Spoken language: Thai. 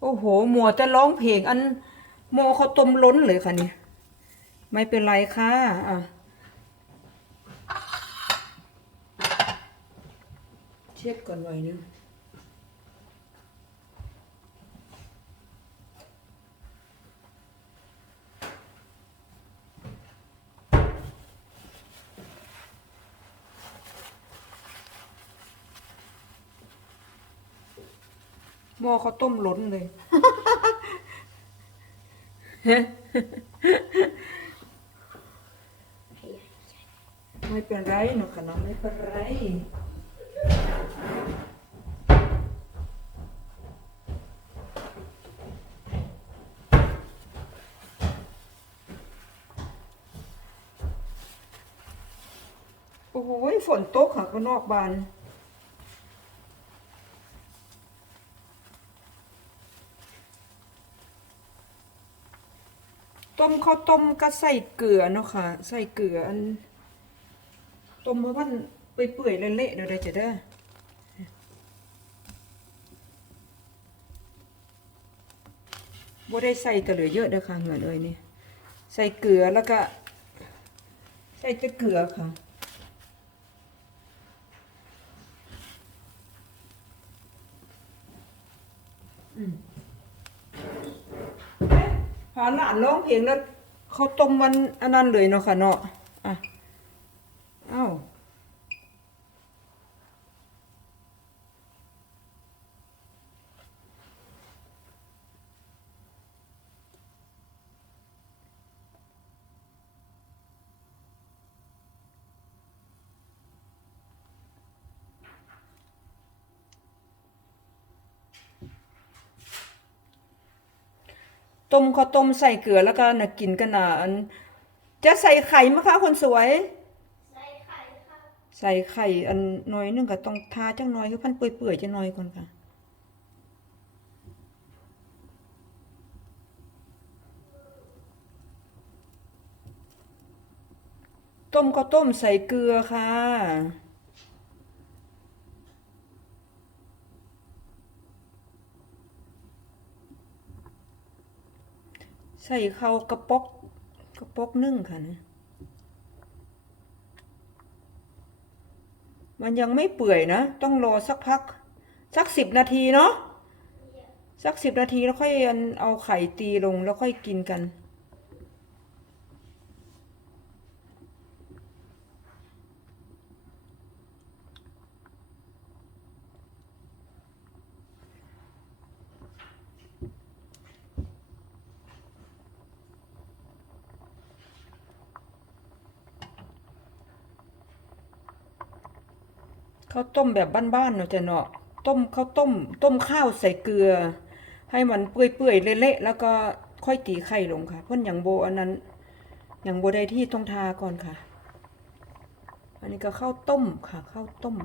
โอ้โห มัวจะร้องเพลงอันโมเขาต้มล้นเลยค่ะนี่ ไม่เป็นไรค่ะ อะ เช็ดก่อนไว้นึง หม้อเขาต้มล้นเลย ไม่เป็นไรหนูค่ะน้องไม่เป็นไรโอ้โหฝนตกค่ะข้างนอกบาน ต้มข้าวต้มก็ใส่เกลือเนาะค่ะ ใส่เกลืออัน ต้มเมื่อวันเปื่อยๆเละๆเดี๋ยวได้จะได้บ่ได้ใส่แต่เหลือเยอะเด้อค่ะเหงื่อเลยนี่ใส่เกลือแล้วก็ ใส่แต่เกลือค่ะอืม พาหลานร้องเพลงแล้วเขาต้มมันอันนั้นเลยเนาะค่ะเนาะอะเอ้า ต้มข้าวต้มใส่เกลือแล้วก็น่ะกินกันน่ะอันจะใส่ไข่ไหมคะคนสวย ใส่ไข่ค่ะใส่ไข่อันน้อยหนึงก็ต้องทาจังน้อยคือพันเปื่อยๆจังน้อยก่อนค่ะต้มก็ต้มใส่เกลือค่ะ ใส่เข้ากระปอกกระปอกนึ่งค่ะเนี่ยมันยังไม่เปื่อยนะ ต้องรอสักพัก สักสิบนาทีเนาะสักสิบนาทีแล้วค่อยเอาไข่ตีลงแล้วค่อยกินกัน ข้าวต้มแบบบ้านๆเนาะจะเนาะต้มข้าวต้ม ต้มข้าวใส่เกลือ ให้มันเปื่อยๆเละๆแล้วก็ค่อยตีไข่ลงค่ะ เพิ่นอย่างโบอันนั้น อย่างโบได้ที่ต้องทาก่อนค่ะ อันนี้ก็ข้าวต้มค่ะข้าวต้ม